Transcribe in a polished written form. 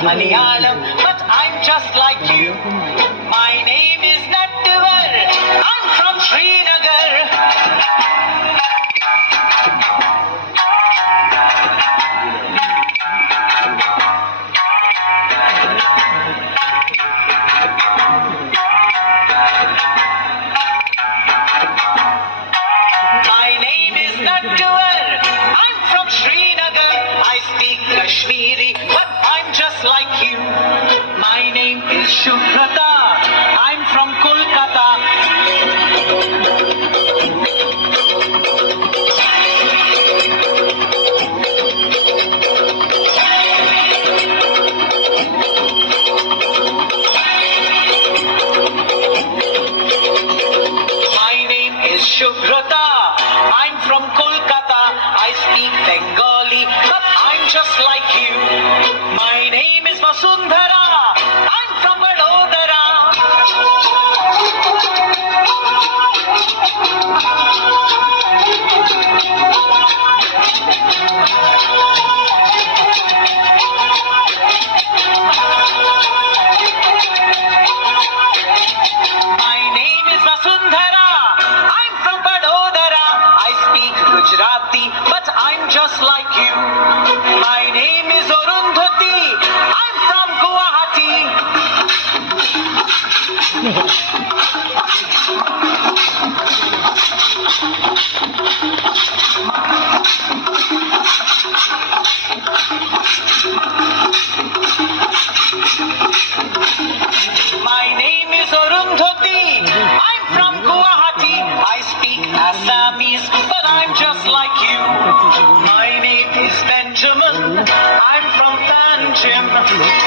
Malayalam, but I'm just like you. My name is Nattivar. I'm from Srinagar. My name is Nattivar. I'm from Srinagar. I speak Kashmiri, but I'm just like you. My name is Shubhrata. I'm from Kolkata. My name is Shubhrata. I'm from Kolkata. I speak Bengali, but I'm just like you. My name is Vasundhara. I'm from Vadodara. My name is Vasundhara. I'm from Vadodara. I speak Gujarati, but I'm just like you. My name is Arundhati. I'm from Guwahati. My name is Arundhati. I'm from Guwahati. I speak Assamese, but I'm just like you. My name is Benjamin. I'm from Panjim.